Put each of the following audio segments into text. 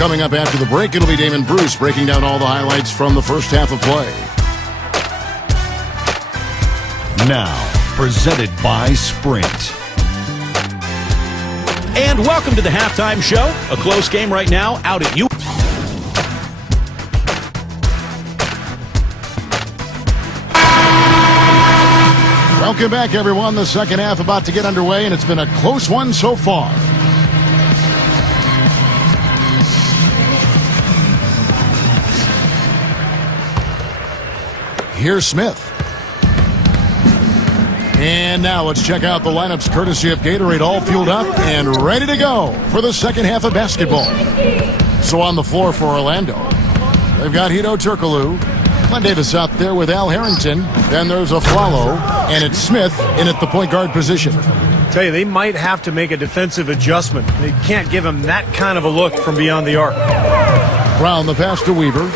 Coming up after the break, it'll be Damon Bruce breaking down all the highlights from the first half of play. Now, presented by Sprint. And welcome to the halftime show. A close game right now out at U. Welcome back, everyone. The second half about to get underway, and it's been a close one so far. Here's Smith. And now let's check out the lineups courtesy of Gatorade, all fueled up and ready to go for the second half of basketball. So on the floor for Orlando, they've got Hedo Turkoglu, Glenn Davis out there with Al Harrington. Then there's a Flalo, and it's Smith in at the point guard position. Tell you, they might have to make a defensive adjustment. They can't give him that kind of a look from beyond the arc. Brown, the pass to Weaver.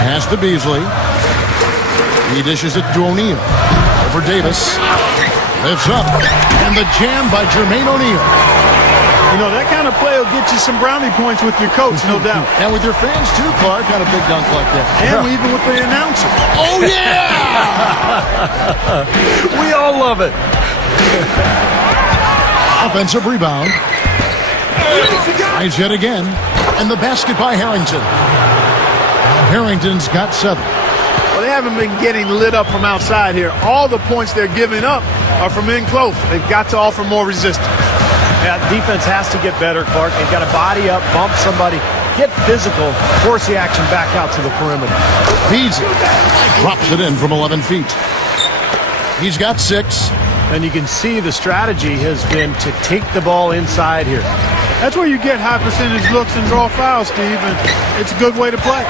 Pass to Beasly. He dishes it to O'Neal. Over Davis. Lifts up. And the jam by Jermaine O'Neal. You know, that kind of play will get you some brownie points with your coach, no doubt. And with your fans, too, Clark, on a big dunk like that. And even with the announcer. Oh, yeah! We all love it. Offensive rebound. Nice hit again. And the basket by Harrington. Harrington's got 7. Well, they haven't been getting lit up from outside here. All the points they're giving up are from in close. They've got to offer more resistance. Yeah, defense has to get better, Clark. They've got to body up, bump somebody, get physical, force the action back out to the perimeter. Beasly drops it in from 11 feet. He's got 6. And you can see the strategy has been to take the ball inside here. That's where you get high percentage looks and draw fouls, Steve, and it's a good way to play.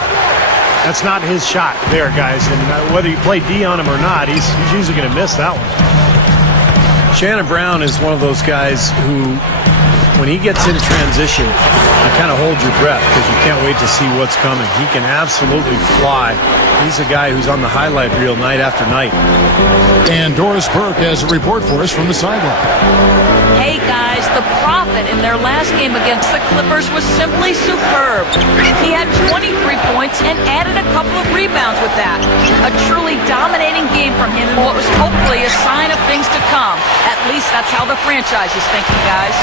That's not his shot there, guys. And whether you play D on him or not, he's usually going to miss that one. Shannon Brown is one of those guys who, when he gets in transition, you kind of hold your breath because you can't wait to see what's coming. He can absolutely fly. He's a guy who's on the highlight reel night after night. And Doris Burke has a report for us from the sideline. Hey guys, the Prophet in their last game against the Clippers was simply superb. He had 23 points and added a couple of rebounds with that. A truly dominating game from him in what was hopefully a sign of things to come. At least that's how the franchise is thinking, guys.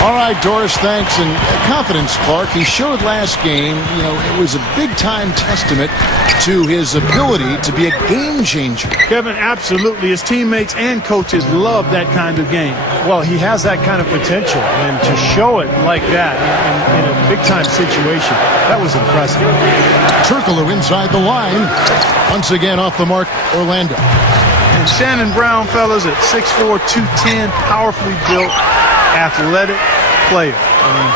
All right, Doris, thanks. And confidence, Clark. He showed last game, it was a big-time testament to his ability to be a game changer. Kevin, absolutely. His teammates and coaches love that kind of game. Well, he has that kind of potential, and to show it like that in a big-time situation, that was impressive. Turkoglu inside the line. Once again off the mark, Orlando. And Shannon Brown, fellas, at 6'4", 210, powerfully built, athletic player.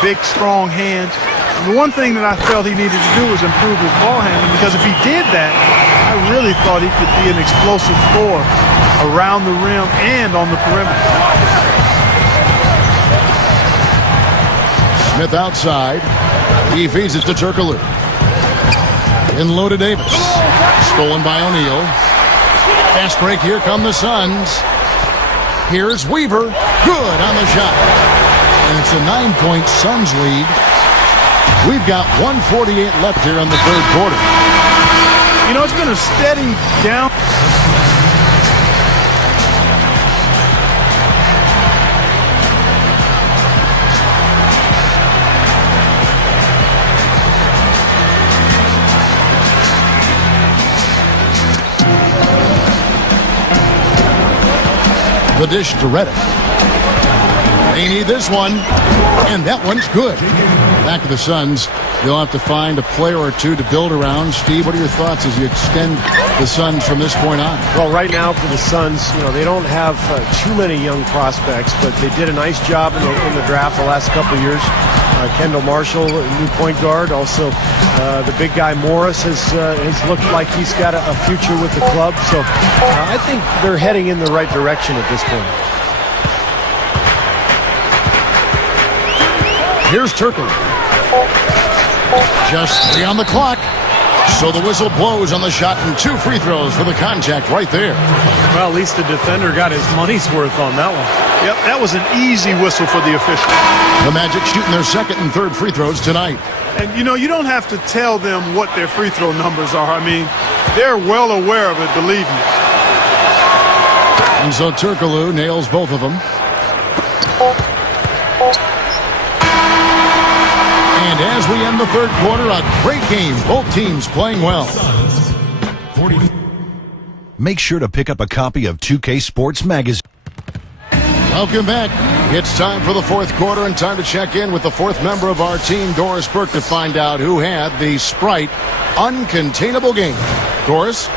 Big, strong hands. And the one thing that I felt he needed to do was improve his ball handling, because if he did that, I really thought he could be an explosive scorer around the rim and on the perimeter. Smith outside. He feeds it to Turkoglu. In low to Davis. Stolen by O'Neal. Fast break. Here come the Suns. Here's Weaver. Good on the shot. And it's a 9-point Suns lead. We've got 1:48 left here in the third quarter. You know, it's been a steady down. The dish to Reddick. They need this one, and that one's good. Back to the Suns. They'll have to find a player or two to build around. Steve, what are your thoughts as you extend the Suns from this point on? Well, right now for the Suns, they don't have too many young prospects, but they did a nice job in the draft the last couple of years. Kendall Marshall, new point guard. Also, the big guy Morris has looked like he's got a future with the club. So I think they're heading in the right direction at this point. Here's Turkoglu. Just 3 on the clock. So the whistle blows on the shot and 2 free throws for the contact right there. Well, at least the defender got his money's worth on that one. Yep, that was an easy whistle for the official. The Magic shooting their 2nd and 3rd free throws tonight. And, you know, you don't have to tell them what their free throw numbers are. I mean, they're well aware of it, believe me. And so Turkoglu nails both of them. And as we end the 3rd quarter, a great game. Both teams playing well. Make sure to pick up a copy of 2K Sports Magazine. Welcome back. It's time for the 4th quarter and time to check in with the 4th member of our team, Doris Burke, to find out who had the Sprite Uncontainable Game. Doris?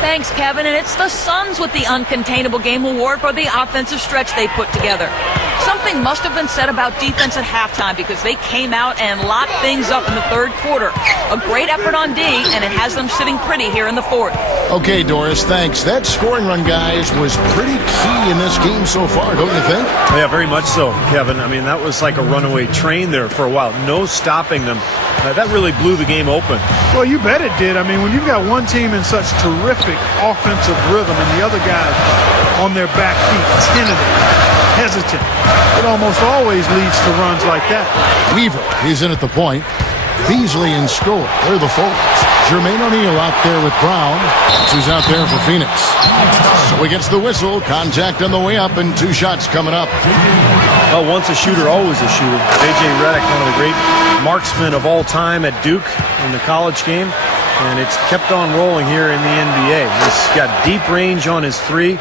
Thanks, Kevin. And it's the Suns with the Uncontainable Game Award for the offensive stretch they put together. Something must have been said about defense at halftime because they came out and locked things up in the 3rd quarter. A great effort on D, and it has them sitting pretty here in the 4th. Okay, Doris, thanks. That scoring run, guys, was pretty key in this game so far, don't you think? Yeah, very much so, Kevin. I mean, that was like a runaway train there for a while. No stopping them. That really blew the game open. Well, you bet it did. I mean, when you've got one team in such terrific offensive rhythm and the other guys on their back feet, tentative, hesitant, it almost always leads to runs like that. Weaver, he's in at the point. Beasly in score. They're the forwards. Jermaine O'Neal out there with Brown. Who's out there for Phoenix. So he gets the whistle. Contact on the way up and 2 shots coming up. Well, once a shooter, always a shooter. J.J. Redick, one of the great marksmen of all time at Duke in the college game. And it's kept on rolling here in the NBA. He's got deep range on his 3.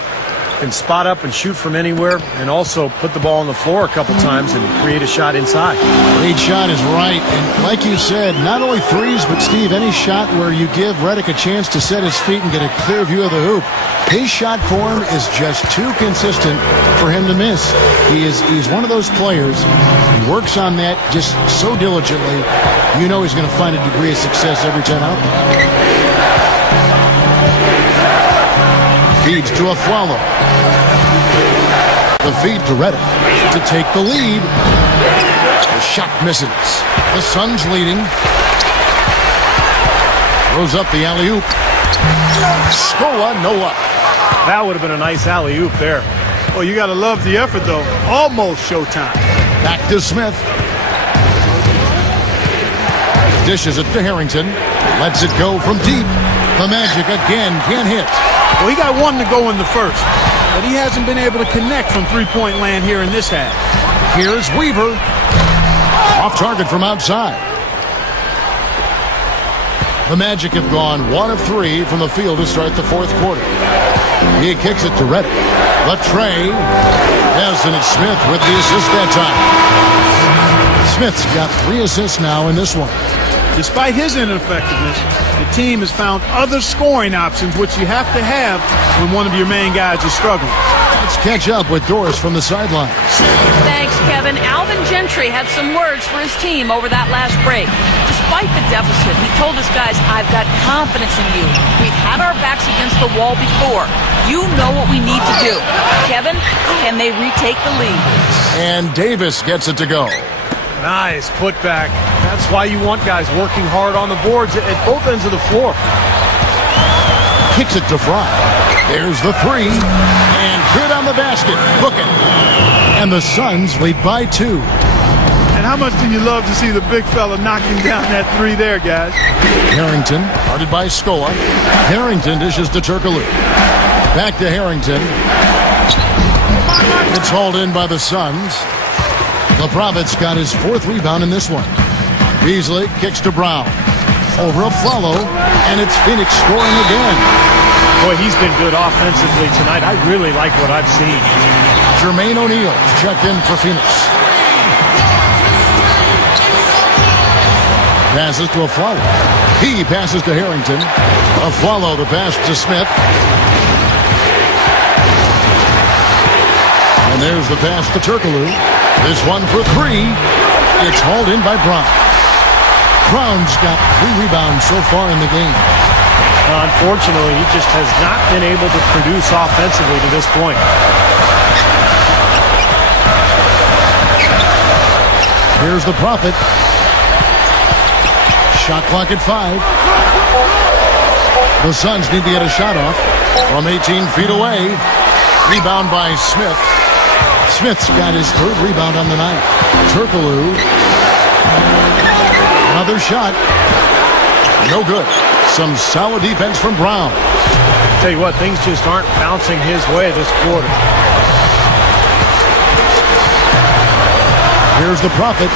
Can spot up and shoot from anywhere, and also put the ball on the floor a couple times and create a shot inside. Great shot is right, and like you said, not only threes, but Steve, any shot where you give Redick a chance to set his feet and get a clear view of the hoop, his shot form is just too consistent for him to miss. He's one of those players. He works on that just so diligently. You know he's going to find a degree of success every time out there. Feeds to Afflalo. The feed to Redick to take the lead. The shot misses. The Suns leading. Throws up the alley-oop. Scola, no luck. That would have been a nice alley-oop there. Well, you got to love the effort, though. Almost showtime. Back to Smith. Dishes it to Harrington. Lets it go from deep. The Magic again can't hit. Well, he got 1 to go in the 1st, but he hasn't been able to connect from 3-point land here in this half. Here's Weaver. Off target from outside. The Magic have gone 1 of 3 from the field to start the 4th quarter. He kicks it to Redick. The tray. Yes, and it's Smith with the assist that time. Smith's got 3 assists now in this one. Despite his ineffectiveness, the team has found other scoring options, which you have to have when one of your main guys is struggling. Let's catch up with Doris from the sidelines. Thanks, Kevin. Alvin Gentry had some words for his team over that last break. Despite the deficit, he told his guys, "I've got confidence in you. We've had our backs against the wall before. You know what we need to do." Kevin, can they retake the lead? And Davis gets it to go. Nice putback. That's why you want guys working hard on the boards at both ends of the floor. Kicks it to Fry. There's the 3. And good on the basket. Book it. And the Suns lead by 2. And how much do you love to see the big fella knocking down that 3 there, guys? Harrington, guarded by Scola. Harrington dishes to Turkoglu. Back to Harrington. It's hauled in by the Suns. The Prophet's got his 4th rebound in this one. Beasly kicks to Brown. Over Afflalo, and it's Phoenix scoring again. Boy, he's been good offensively tonight. I really like what I've seen. Jermaine O'Neal checked in for Phoenix. Passes to Afflalo. He passes to Harrington. Afflalo the pass to Smith. And there's the pass to Turkoglu. This one for 3. It's hauled in by Brown. Brown's got 3 rebounds so far in the game. Unfortunately, he just has not been able to produce offensively to this point. Here's the Prophet. Shot clock at 5. The Suns need to get a shot off from 18 feet away. Rebound by Smith. Smith's got his third rebound on the night. Turkoglu. Another shot. No good. Some solid defense from Brown. Tell you what, things just aren't bouncing his way this quarter. Here's the Prophet.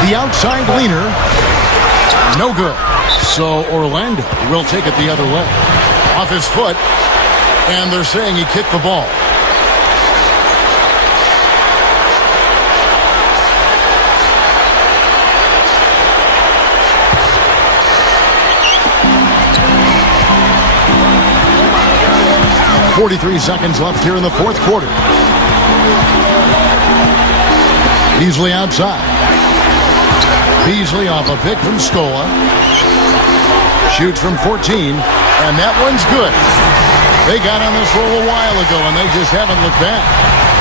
The outside leaner. No good. So Orlando will take it the other way. Off his foot. And they're saying he kicked the ball. .43 seconds left here in the fourth quarter. Beasly outside. Beasly off a pick from Scola. Shoots from 14, and that one's good. They got on this roll a while ago, and they just haven't looked back.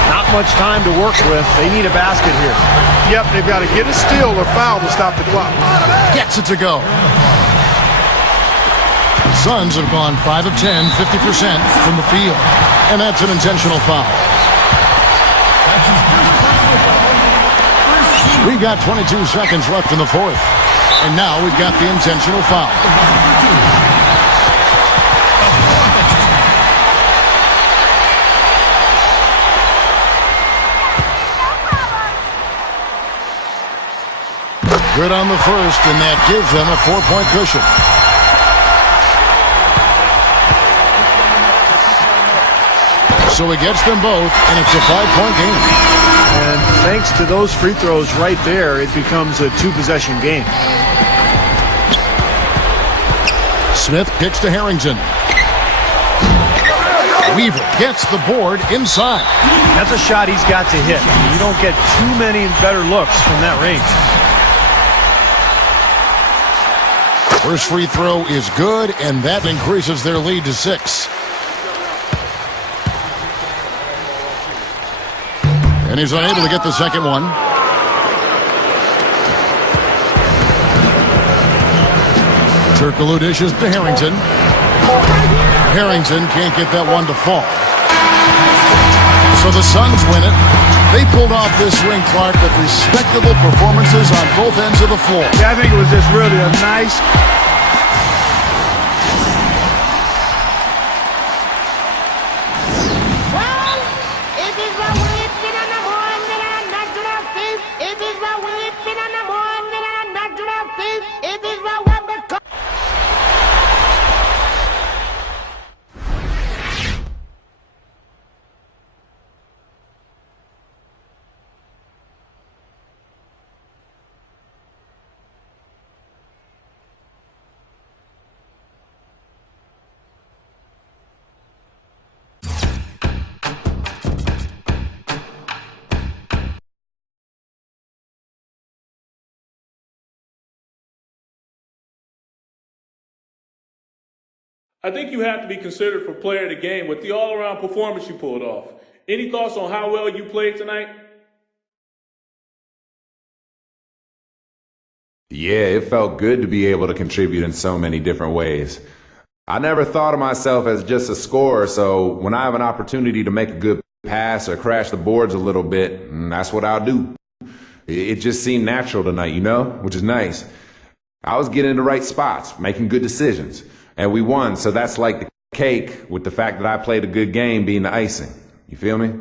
Not much time to work with. They need a basket here. Yep, they've got to get a steal or foul to stop the clock. Gets it to go. Suns have gone 5 of 10, 50% from the field. And that's an intentional foul. We've got 22 seconds left in the fourth. And now we've got the intentional foul. Good on the first, and that gives them a 4-point cushion. So he gets them both, and it's a 5-point game. And thanks to those free throws right there, it becomes a 2-possession game. Smith kicks to Harrington. Weaver gets the board inside. That's a shot he's got to hit. You don't get too many better looks from that range. First free throw is good, and that increases their lead to 6. And he's unable to get the second one. Turkoglu dishes to Harrington. Harrington can't get that one to fall. So the Suns win it. They pulled off this win, Clark, with respectable performances on both ends of the floor. Yeah, I think it was just really a nice... I think you have to be considered for player of the game with the all-around performance you pulled off. Any thoughts on how well you played tonight? Yeah, it felt good to be able to contribute in so many different ways. I never thought of myself as just a scorer, so when I have an opportunity to make a good pass or crash the boards a little bit, that's what I'll do. It just seemed natural tonight, you know, which is nice. I was getting in the right spots, making good decisions. And we won, so that's like the cake with the fact that I played a good game being the icing. You feel me?